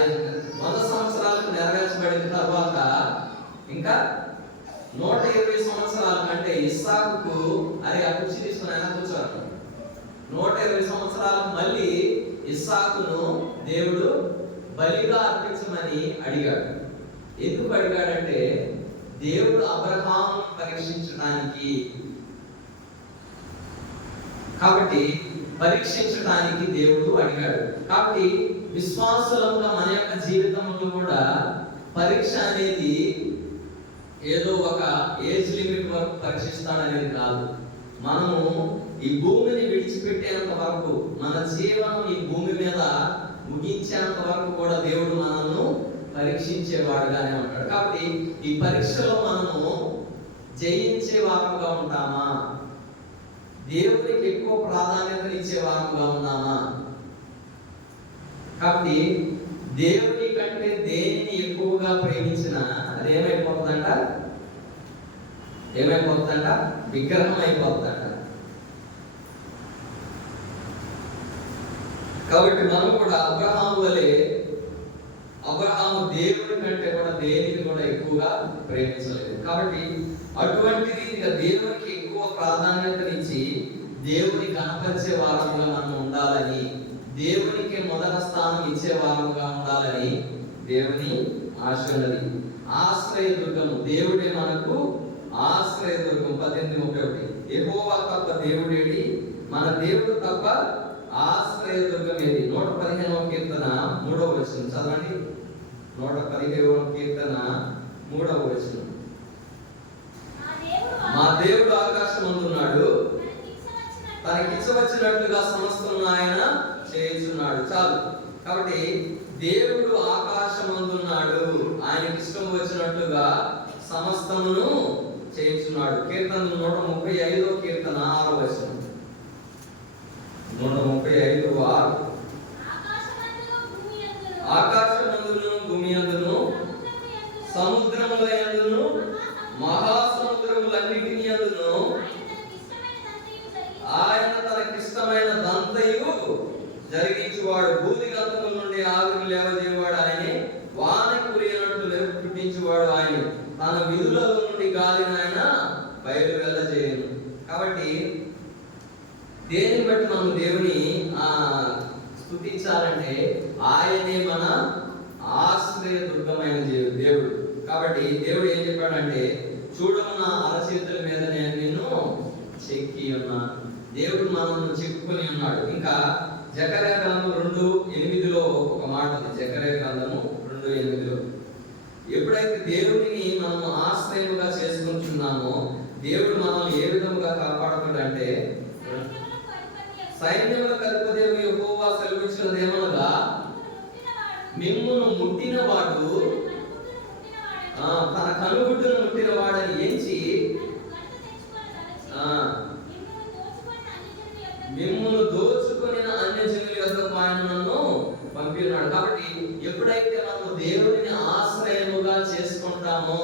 100 సంవత్సరాలకు నెరవేర్చబడిన తర్వాత ఇంకా 120 సంవత్సరాల కంటే ఇస్సాకుకు అది ఆ కుర్చీ తీసుకుని ఆయన కూర్చోరు. 120 సంవత్సరాలకు మళ్ళీ ఇస్సాకును దేవుడు బలిగా అర్పించమని అడిగాడు. ఎందుకు అడిగాడంటే దేవుడు అబ్రహామును పరీక్షించడానికి, కాబట్టి పరీక్షించడానికి దేవుడు అడిగాడు. కాబట్టి విశ్వాసులంగా మన యొక్క జీవితంలో కూడా పరీక్ష అనేది ఏదో ఒక ఏజ్ లిమిట్ వరకు పరీక్షిస్తాడనేది కాదు. మనము ఈ భూమిని విడిచిపెట్టేంత వరకు, మన జీవనం ఈ భూమి మీద ముగించేంత వరకు కూడా దేవుడు మనల్ని పరీక్షించేవాడుగానే ఉంటాడు. కాబట్టి ఈ పరీక్షలో మనము జయించే వారముగా ఉంటామా, దేవునికి ఎక్కువ ప్రాధాన్యతనిచ్చే వారముగా ఉన్నామా? కాబట్టి దేవుని కంటే దేనిని ఎక్కువగా ప్రేమించినా అది ఏమైపోతుందంట విగ్రహం అయిపోతుందంట. కాబట్టి మనం కూడా అబ్రహాము దేవుడి కంటే కూడా దేనికి కూడా ఎక్కువగా ప్రేమించలేదు. కాబట్టి అటువంటి రీతిగా దేవునికి ఎక్కువ ప్రాధాన్యతనిచ్చి దేవుని కనపరిచే వారముగా మనం ఉండాలని, దేవునికి మొదటి స్థానం ఇచ్చే వారముగా ఉండాలని దేవుని ఆశ ఉన్నది. ఆశ్రయదుర్గము, దేవుడే మనకు ఆశ్రయదుర్గం. 18:31 యెహోవా తప్ప దేవుడేడి, మన దేవుడు తప్ప ఆశ్రయదుర్గం ఏది? 115వ కీర్తన 3వ వచనం చదవండి. 115వ కీర్తన 3వ వచనం. మా దేవుడు ఆకాశమందున్నాడు, తనకిచ్చవచ్చినట్లుగా సమస్తమును ఆయన చేయుచున్నాడు. చాలు. కాబట్టి దేవుడు ఆకాశమందున్నాడు, ఆయనకి ఇష్టం వచ్చినట్లుగా సమస్తమును చేయుచున్నాడు. కీర్తన 135వ కీర్తన 6వ వచనం. 135:6. ఆకాశమందును భూమి అందును సముద్రముల యందును మహాసముద్రములన్నిటిని అందును ఆయన తనకిష్టమైన దంతయు జరిగించువాడు. భూదిగంతముల నుండి ఆవిరిని లేవజేయవాడు ఆయనే, వాన కురియనట్లు లేపు పుట్టించువాడు ఆయనే, తన విధులలో నుండి గాలిని ఆయన బయలు వెళ్ళజేయను. కాబట్టి దేనిని బట్టి మనం దేవుని స్తుతించాలంటే ఆయనే మన ఆశ్రయ దుర్గమైన దేవుడు. కాబట్టి దేవుడు ఏం చెప్పాడంటే, చూడము నా అరచేతుల మీద నేను నిన్ను చెక్కి ఉన్నాను. దేవుడు మనల్ని చెక్కుని ఉన్నాడు. ఇంకా జకర్యా గ్రంథం 2:8లో ఒక మాట ఉంది. జకర్యా గ్రంథము 2:8లో ఎప్పుడైతే దేవుడిని మనం ఆశ్రయముగా చేసుకుంటున్నామో దేవుడు మనల్ని ఏ విధముగా కాపాడుతాడంటే, సైన్యములకు అధిపతియగు యెహోవా సెలవిచ్చినదేమనగా, మిమ్మును ముట్టినవాడు తన కనుగుడ్డును ముట్టినవాడని ఎంచి మిమ్మును దోచుకొనిన అన్యజనుల యొద్దకు ఆయన నన్ను పంపినాడు. కాబట్టి ఎప్పుడైతే మనం దేవుడిని ఆశ్రయముగా చేసుకుంటామో,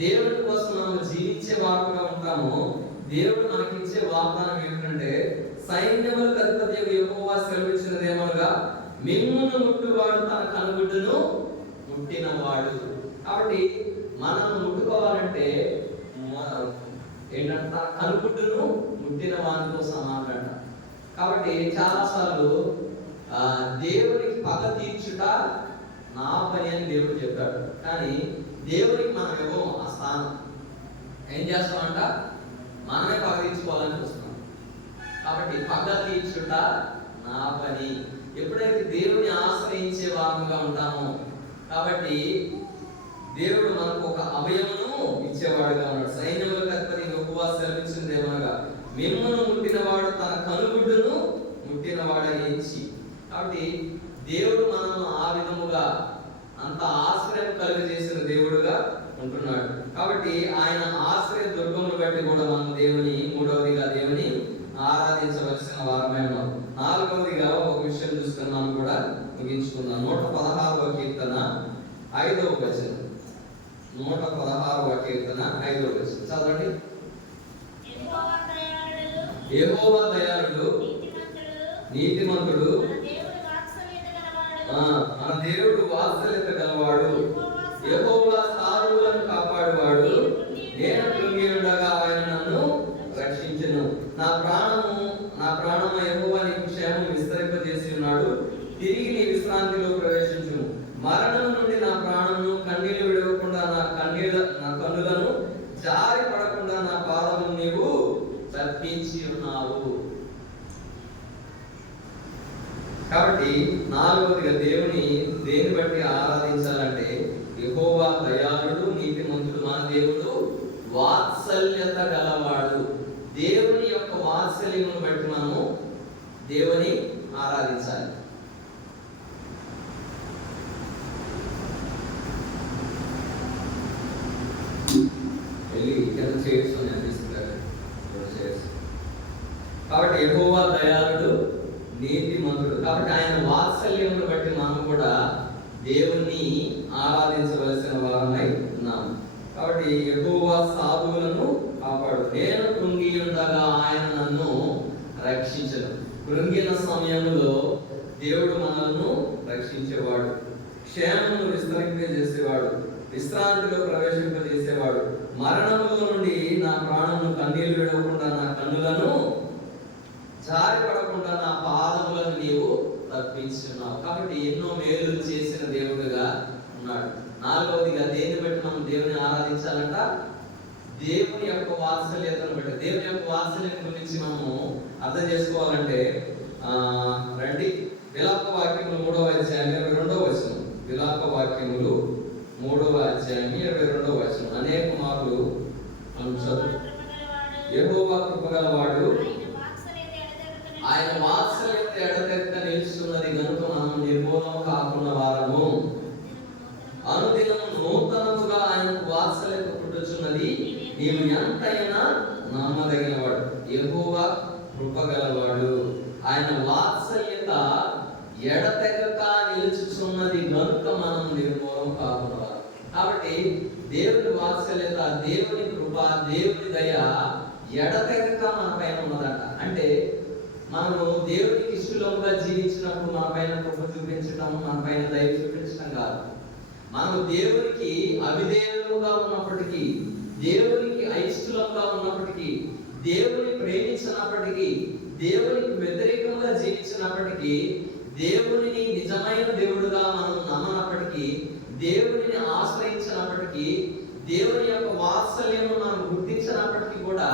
దేవుడి కోసం మనం జీవించే వారుగా ఉంటామో, దేవుడు మనకిచ్చే వాగ్దానం ఏమిటంటే, సైన్యములకు అధిపతియగు యెహోవా సెలవిచ్చినదేమనగా, మిమ్మును ముట్టువాడు తన కనుగుడ్డును ముట్టినవాడు. కాబట్టి మనం ముట్టుకోవాలంటే ఏంటంటే తన కనుగుడ్డును ముట్టిన వానితో సమానం. కాబట్టి చాలాసార్లు దేవునికి పగ తీర్చుట నా పని అని దేవుడు చెప్పాడు. కానీ దేవునికి మనం ఏమో ఆ స్థానం ఏం చేస్తామంట, మనమే పగ తీర్చుకోవాలని చూస్తున్నాం. కాబట్టి పగ తీర్చుట నా పని. ఎప్పుడైతే దేవుని ఆశ్రయించే వారముగా ఉంటామో, కాబట్టి దేవుడు మనకు ఒక అభయమును ఇచ్చేవాడుగా ఉన్నాడు. సైన్యములకు అధిపతి యెహోవా సెలవిచ్చింది ఏమనగా, మిమ్మును ముట్టినవాడు తన కనుగుడ్డును ముట్టినవాడే ఎంచి. కాబట్టి దేవుడు మనల్ని ఆ విధముగా అంత ఆశ్రయం కలుగజేసిన దేవుడుగా ఉంటున్నాడు. కాబట్టి ఆయన ఆశ్రయ దుర్గమును బట్టి కూడా మనం దేవుని, మూడవదిగా దేవుని ఆరాధించవలసిన వారమే ఉన్నాం. నాలుగవదిగా ఒక విషయం చూసుకున్నాం, కూడా ముగించుకున్నాం. 116వ కీర్తన 5వ వచనం. 116వ కీర్తన 5వ వచనం చదవండి. యెహోవా దయాళుడు, నీతిమంతుడు, మన దేవుడు వాత్సల్యత గలవాడు. యెహోవా సాధువులను కాపాడువాడు. నేను కృంగి ఉండగా ఆయన నన్ను రక్షించెను. నా ప్రాణము యెహోవా నీకు క్షేమం విస్తరింపజేసి ఉన్నాడు. తిరిగి నీ విశ్రాంతిలో ప్రవేశించును. మరణం నుండి నా ప్రాణమును, కన్నీళ్లు విడవకుండా నా కన్నులను జారి పడకుండా నా పాదమును నీవు తప్పించి ఉన్నావు. కాబట్టి నాలుగవదిగా దేవుని దేని బట్టి ఆరాధించాలంటే, యెహోవా దయాళుడు, నీతిమంతుడు, మన దేవుడు వాత్సల్యత గలవాడు. దేవుని యొక్క వాత్సల్యమును బట్టి మనము దేవుని ఆరాధించాలి. కాబట్టి యెహోవా దయాళుడు, నీతిమంతుడు. కాబట్టి ఆయన వాత్సల్యమును బట్టి మనం కూడా దేవుణ్ణి ఆరాధించవలసిన వారమై ఉన్నాం. కాబట్టి యెహోవా సాధువులను కాపాడు. నేను కృంగి ఉండగా ఆయన నన్ను రక్షించను. కృంగిన సమయంలో దేవుడు మనల్ని రక్షించేవాడు. క్షేమమును విస్తరింపజేసేవాడు. విశ్రాంతిలో ప్రవేశింపజేసేవాడు. మరణములో నుండి నా ప్రాణమును, కన్నీళ్లు విడవకుండా నా కన్నులను జారి పడకుండా నా పాదములను నీవు తప్పించున్నావు. కాబట్టి ఎన్నో మేలు చేసిన దేవుడుగా ఉన్నాడు. నాలుగవదిగా దేన్ని బట్టి మనం దేవుని ఆరాధించాలంట? దేవుని యొక్క వాత్సల్యతను బట్టి. దేవుని యొక్క వాత్సల్యం గురించి మనము అర్థం చేసుకోవాలంటే రండి, విలాప వాక్యములు 3వ అధ్యాయం 22వ వచనం. విలాప వాక్యములు 3వ అధ్యాయం 22వ వచనం. అనేక మార్లు మనం చదువు. యెహోవా కృపగలవాడు, ఆయన వాత్సల్యత ఎడతెగక నిలుస్తున్నది గనుక మనం నిర్మూలము కాకుండా వారము. అనుదినము నూతనముగా ఆయనకు వాత్సల్యత పుట్టుచున్నది. నీవు ఎంతైనా నమ్మదగినవాడు. యెహోవా కృపగలవాడు, ఆయన వాత్సల్యత ఎడతెగక నిలుచుచున్నది గనుక మనం నిర్మూలము కాకుండా. కాబట్టి దేవుని వాత్సల్యత, దేవుని కృప, దేవుని దయ ఎడతెగక మన పైన ఉన్నదంట. అంటే మనము దేవునికి ఇష్టలుగా జీవించినప్పుడు మన పైన కృప చూపించడం, మన పైన దయ చూపించడం కాదు. మనము దేవునికి అవిధేయులుగా ఉన్నప్పటికీ, దేవునికి అయిష్టలుగా ఉన్నప్పటికీ, దేవుని ప్రేమించినప్పటికీ, దేవునికి వ్యతిరేకంగా జీవించినప్పటికీ, దేవునిని నిజమైన దేవుడుగా మనం నమ్మనప్పటికీ, దేవునిని ఆశ్రయించినప్పటికీ, దేవుని యొక్క వాత్సల్యము మనం గుర్తించినప్పటికీ కూడా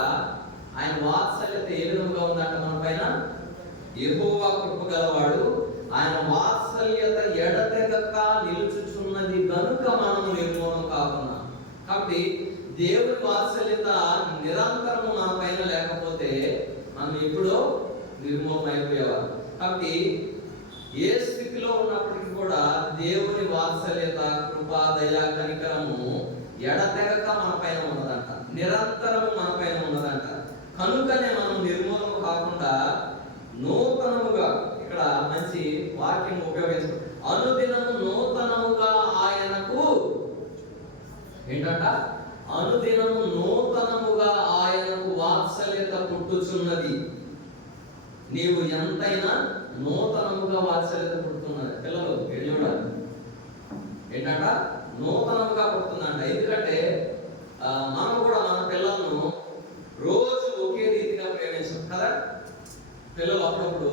ఆయన వాత్సల్యత ఏ విధంగా ఉందంట మన పైన? యెహోవా కృపగలవాడు, ఆయన వాత్సల్యత ఎడతెగక నిలుచుచున్నది గనుక మనము నిర్మూలం కాకుండా. కాబట్టి దేవుని వాత్సల్యత నిరంతరము మన పైన లేకపోతే మనం ఎప్పుడో నిర్మూలం అయిపోయేవారు. కాబట్టి ఏ స్థితిలో ఉన్నప్పటికీ కూడా దేవుని వాత్సల్యత, కృప, దయ, కనికరము ఎడతెగక మన పైన ఉన్నదంట, నిరంతరము మన పైన ఉన్నదంట. కనుకనే మనం నిర్మూలన కాకుండా నూతనముగా, ఇక్కడ మంచి వాక్యం ఉపయోగించారు, అనుదినము నూతనముగా ఆయనకు ఏంటంట? అనుదినము నూతనముగా ఆయనకు వాత్సల్యత పుట్టుచున్నది. నీవు ఎంతైనా నూతనముగా వాత్సల్యత పుడుతున్నది. పిల్లలు చూడాలి ఏంటంట? నూతనముగా పుడుతుందంట. ఎందుకంటే మనం కూడా మన పిల్లలను రోజు ఒకే రీతిగా ప్రేమించాం కదా. పిల్లలు అప్పుడప్పుడు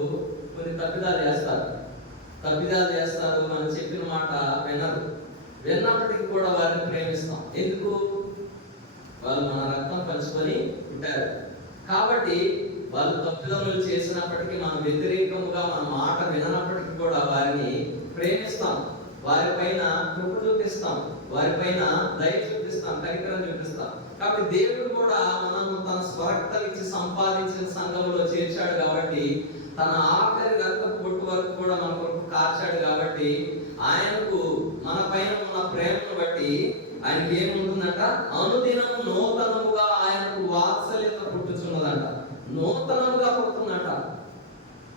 కొన్ని తప్పిదాలు చేస్తారు, మనం చెప్పిన మాట వినరు. విన్నప్పటికీ కూడా వారిని ప్రేమిస్తాం. ఎందుకు? వాళ్ళు మన రక్తం పంచుకొని ఉంటారు. కాబట్టి వాళ్ళు తప్పిదములు చేసినప్పటికీ మనం వ్యతిరేకముగా మన మాట విననప్పటికీ కూడా వారిని ప్రేమిస్తాం, వారిపైన కృప చూపిస్తాం, వారిపైన దయ చూపిస్తాం, కనికరం చూపిస్తాం. కాబట్టి దేవుడు కూడా మనము తన స్వరక్తమిచ్చి సంపాదించిన సంఘంలో చేర్చాడు కాబట్టి, తన ఆఖరి రక్త పొట్టు వరకు కూడా మన కొరకు కార్చాడు కాబట్టి, ఆయనకు మన పైన ఉన్న ప్రేమను బట్టి ఆయనకి ఏముంటుందంట, అనుదినము నూతనముగా ఆయనకు వాత్సల్యత పుట్టుచున్నదంట, నూతనముగా పుడుతుందంట.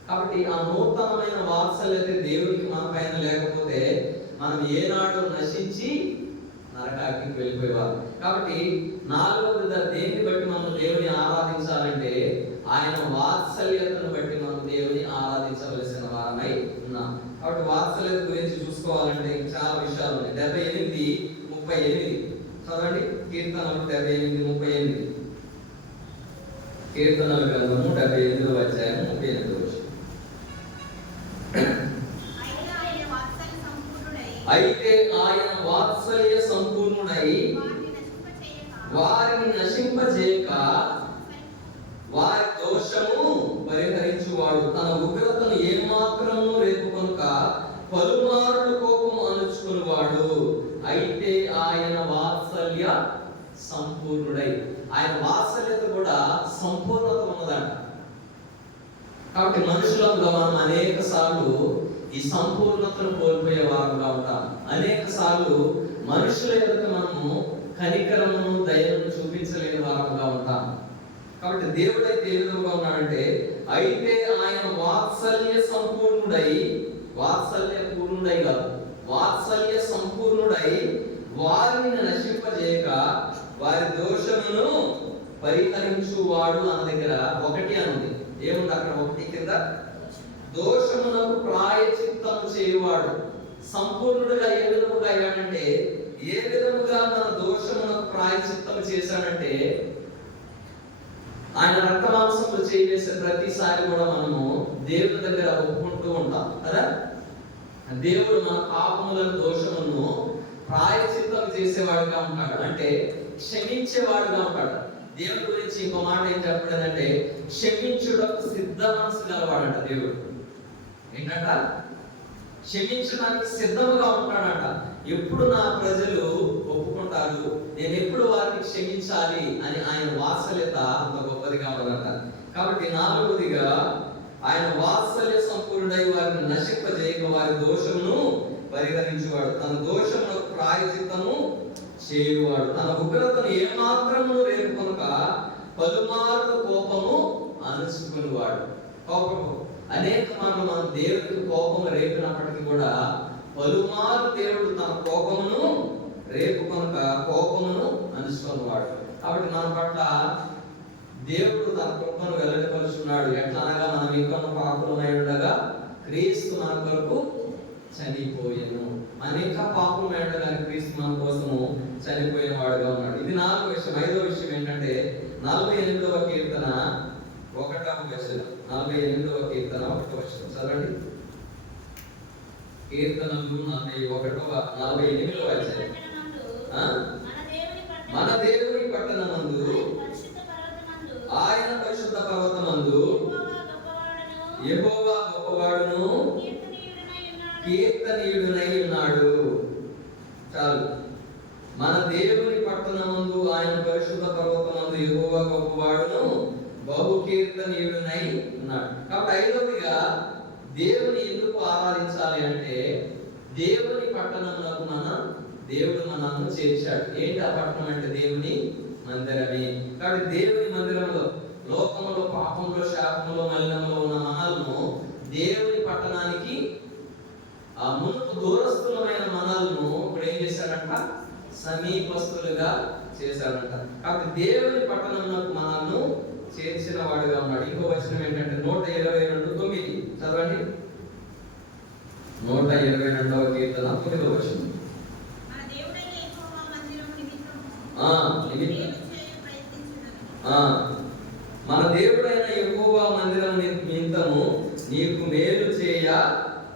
కాబట్టి ఆ నూతనమైన వాత్సల్యత దేవుడికి మన పైన లేకపోతే మనం ఏనాడు నశించి నరకాగ్నికి వెళ్ళిపోయేవారు. కాబట్టి నాలుగవది దేన్ని బట్టి మనం దేవుని ఆరాధించాలంటే ఆయన వాత్సల్యతను బట్టి మనం దేవుని ఆరాధించవలసిన వారమై ఉన్నాం. కాబట్టి వాత్సల్యత గురించి చూసుకోవాలంటే చాలా విషయాలు ఉన్నాయి. 78:38 చదవండి. కీర్తనలు 78:38. కీర్తనల గ్రంథము 78వ అధ్యాయం 38వ వచనం. అయితే ఆయన వాత్సల్య సంపూర్ణుడై వారిని నశింపజేయక వారి దోషము పరిహరించువాడు, తన ఉగ్రతను ఏమాత్రము రేపుకొనక పలుమారులు కోపం అణుచుకునేవాడు. అయితే ఆయన వాత్సల్య సంపూర్ణుడై, ఆయన వాత్సల్యత కూడా సంపూర్ణత ఉన్నదంట. కాబట్టి మనుషులంలో మనం అనేక సార్లు ఈ సంపూర్ణతను కోల్పోయే వారుగా ఉంటాం. అనేక సార్లు మనుషుల ఎదుట మనము కనికరమును దయను చూపించలేని వారుగా ఉంటాం. కాబట్టి దేవుడు అయితే ఏ విధంగా ఉన్నాడంటే, అయితే ఆయన వాత్సల్య సంపూర్ణుడై, వాత్సల్య పూర్ణుడై కాదు, వాత్సల్య సంపూర్ణుడై వారిని నశింపజేయక వారి దోషమును పరిహరించువాడు అన్న దగ్గర ఒకటి అనుంది. ఏముంది అక్కడ? ఒకటి కింద దోషమునకు ప్రాయచిత్తము చేయువాడు. సంపూర్ణుడిగా ఏ విధముగా అయ్యాడంటే, ఏ విధముగా మన దోషమునకు ప్రాయచిత్తము చేశాడంటే, ఆయన రక్తమాంసములు చేసే ప్రతిసారి కూడా మనము దేవుని దగ్గర ఒప్పుకుంటూ ఉంటాం కదా. దేవుడు మన పాపములను దోషములను ప్రాయచిత్తం చేసేవాడుగా ఉంటాడు, అంటే క్షమించేవాడుగా ఉంటాడు. దేవుడి గురించి ఇంకో మాట ఏం చెప్పాడంటే, క్షమించుటకు సిద్ధ మనసు గలవాడంట దేవుడు. ఏంటంట? క్షమించడానికి సిద్ధముగా ఉంటాడంట. ఎప్పుడు నా ప్రజలు ఒప్పుకుంటారు, నేను ఎప్పుడు వారిని క్షమించాలి అని ఆయన వాత్సల్యత అంత గొప్పదిగా ఉన్నదంట. కాబట్టి నాలుగవదిగా ఆయన వాత్సల్య సంపూర్ణుడై వారిని నశింపజేయక వారి దోషమును పరిహరించువాడు, తన దోషమునకు ప్రాయచిత్తము చేయువాడు, తన ఉగ్రతను ఏమాత్రము రేపుకొనక పలుమార్లు కోపము అణుచుకునేవాడు. కోపము అనేక మార్లు మనం దేవుడికి కోపం రేపినప్పటికీ కూడా పలుమార్లు దేవుడు తన కోపమును రేపుకొనక కోపమును అణుచుకునేవాడు. కాబట్టి మన పట్ల దేవుడు తన కృపను వెల్లడిపరుచున్నాడు. ఎట్లా అనగా, మనం ఇంకా పాపులమై ఉండగా క్రీస్తు మన కొరకు చనిపోయాను. అనేక పాపం ఉండగా క్రీస్తు మన కోసము చనిపోయిన వాడుగా ఉన్నాడు. ఇది 4వ విషయం. 5వ విషయం ఏంటంటే 48వ కీర్తన 1వ వచనం. 48వ కీర్తన 1వ వచనం చదవండి. కీర్తనలు 48వ అధ్యాయం. మన దేవుని పట్టణమందు ఆయన పరిశుద్ధ పర్వతమందు యెహోవా గొప్పవాడును కీర్తనీయుడునై ఉన్నాడు. చాలు. మన దేవుని పట్టణమందు ఆయన పరిశుద్ధ పర్వతమందు యెహోవా గొప్పవాడును బహు కీర్తనీయుడునై ఉన్నాడు. కాబట్టి 5వదిగా దేవుని ఎందుకు ఆరాధించాలి అంటే, దేవుని పట్టణంలోకి దేవుడు మనల్ని చేర్చాడు. ఏంటి ఆ పట్టణం అంటే? దేవుని మందిరమే. కాబట్టి దేవుని మందిరంలో, లోకంలో పాపంలో శాపంలో మలినంలో ఉన్న మనల్ని దేవుని పట్టణానికి ఆ మునుపు దూరస్థులమైన మనల్ని ఇప్పుడు ఏం చేశాడంట? సమీపస్తులుగా చేశాడంట. కాబట్టి దేవుని పట్టణంలో మనల్ని చేర్చిన వాడుగా ఉన్నాడు. ఇంకో వచనం ఏంటంటే 122:9 చదవండి. 122వ కీర్తన 9వ వచనం. మన దేవుడైన యెహోవా మందిరం నిమిత్తము నీకు మేలు చేయ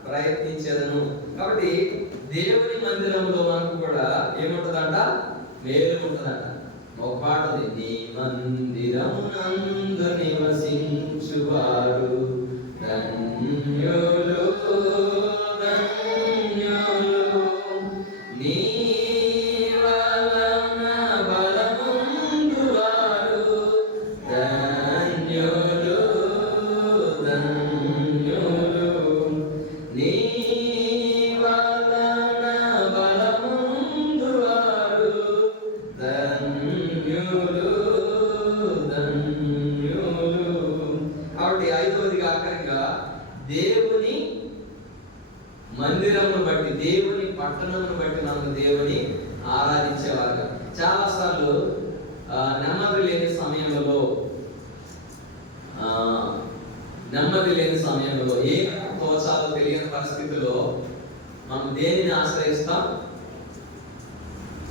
ప్రయత్నించేదను. కాబట్టి దేవుని మందిరంలో మనకు కూడా ఏముంటదంట? మేలు ఉంటదంట. ఒక పాట ఉంది. నీ మందిరమునందు నివసించువారు ధన్యులు ధన్యులు, నీ వలన బలముందువారు ధన్యులు ధన్యులు, నీ వలన బలముందువారు ధన్యులు ధన్యులు. కాబట్టి ఐదవదిగా ఆఖరిగా దేవుని మందిరమును బట్టి, దేవుని పట్టణమును బట్టి మనం దేవుని ఆరాధించేవారుగా. చాలాసార్లు నెమ్మది లేని సమయంలో ఏ తోచాలో తెలియని పరిస్థితిలో మనం దేనిని ఆశ్రయిస్తాం?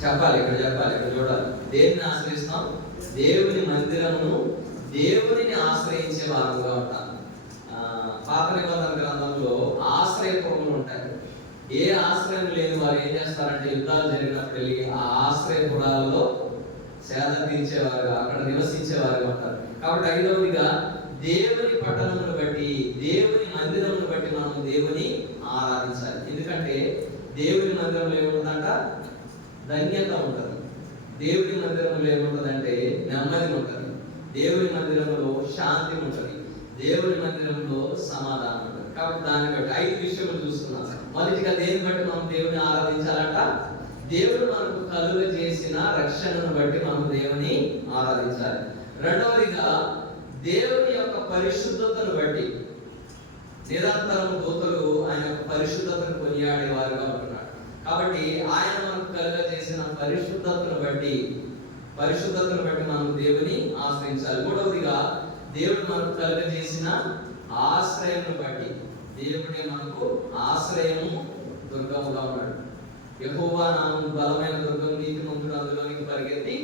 చెప్పాలి, ఇక్కడ చూడాలి. దేనిని ఆశ్రయిస్తాం? దేవుని మందిరమును, దేవునిని ఆశ్రయించే వారుగా ఉంటాం. పాత నిబంధన గ్రంథంలో ఆశ్రయపురములు ఉంటాయి. ఏ ఆశ్రయం లేని వారు ఏం చేస్తారంటే యుద్ధాలు జరిగినప్పుడు వెళ్ళి ఆ ఆశ్రయపురాలలో సేద తీర్చేవారుగా, అక్కడ నివసించేవారుగా ఉంటారు. కాబట్టి ఐదవదిగా దేవుని పట్టణమును బట్టి, దేవుని మందిరమును బట్టి మనం దేవుని ఆరాధించాలి. ఎందుకంటే దేవుని మందిరంలో ఏముంటుందంట? ధన్యత ఉంటుంది. దేవుని మందిరంలో ఏముంటుందంటే నెమ్మది ఉంటుంది. దేవుని మందిరంలో శాంతి ఉంటుంది. దేవుని మందిరంలో సమాధానం ఉంటుంది. కాబట్టి దాన్ని బట్టి 5 విషయాలు చూస్తున్నాం. మొదటిగా దేని బట్టి మనం దేవుని ఆరాధించాలంట? దేవుడు మనకు కలుగ చేసిన రక్షణను బట్టి మనం దేవుని ఆరాధించాలి. రెండవదిగా దేవుని యొక్క పరిశుద్ధతను బట్టి. నిరంతరం దూతలు ఆయన యొక్క పరిశుద్ధతను కొనియాడేవారుగా ఉంటున్నాడు. కాబట్టి ఆయన మనకు కలుగ చేసిన పరిశుద్ధతను బట్టి మనం దేవుని ఆశ్రయించాలి. మూడవదిగా దేవుడు మనకు కలుగ చేసిన ఆశ్రయమును బట్టి, దేవుడే మనకు ఆశ్రయము దుర్గముగా ఉన్నాడు. యెహోవా నామం బలమైన దుర్గం, నీతిమంతుడు అందులోనికి పరిగెత్తి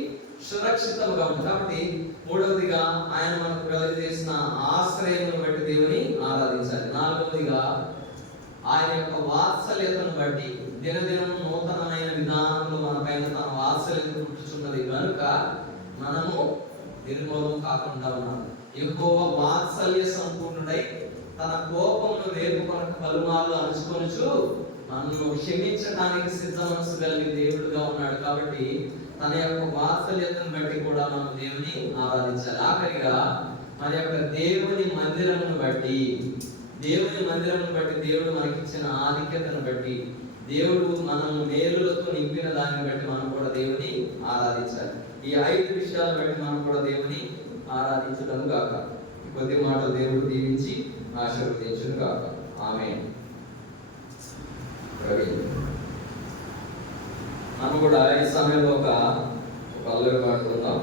సురక్షితంగా ఉంది. కాబట్టి మూడవదిగా ఆయన మనకు కలుగజేసిన ఆశ్రయమును బట్టి దేవుని ఆరాధించాలి. నాలుగవదిగా ఆయన యొక్క వాత్సల్యతను బట్టి, దినదినం నూతనమైన విధానంలో మన పైన తన వాత్సల్యత పుట్టుచున్నది కనుక మనము నిర్మూలం కాకుండా ఉన్నాము. యెహోవా వాత్సల్య సంపూర్ణుడై తన కోపమును రేపుకొనక పలుమార్లు అణుచుకొనుచు మనను క్షమించడానికి సిద్ధ మనసు కలిగి దేవుడుగా ఉన్నాడు. కాబట్టి తన యొక్క వాత్సల్యతను బట్టి కూడా మనం దేవుని ఆరాధించాలి. ఆఖరిగా మన యొక్క దేవుని మందిరమును బట్టి దేవుడు మనకిచ్చిన ఆధిక్యతను బట్టి, దేవుడు మనము మేలులతో నింపిన దాన్ని బట్టి మనం కూడా దేవుని ఆరాధించాలి. ఈ 5 విషయాలు బట్టి మనం కూడా దేవుని ఆరాధించడం గాక. కొద్ది మాటలు దేవుడు దీవించి ఆశీర్వదించును గాక. ఆమేన్. మనం కూడా ఈ సమయంలో ఒక పల్లవి పాడుకుందాం.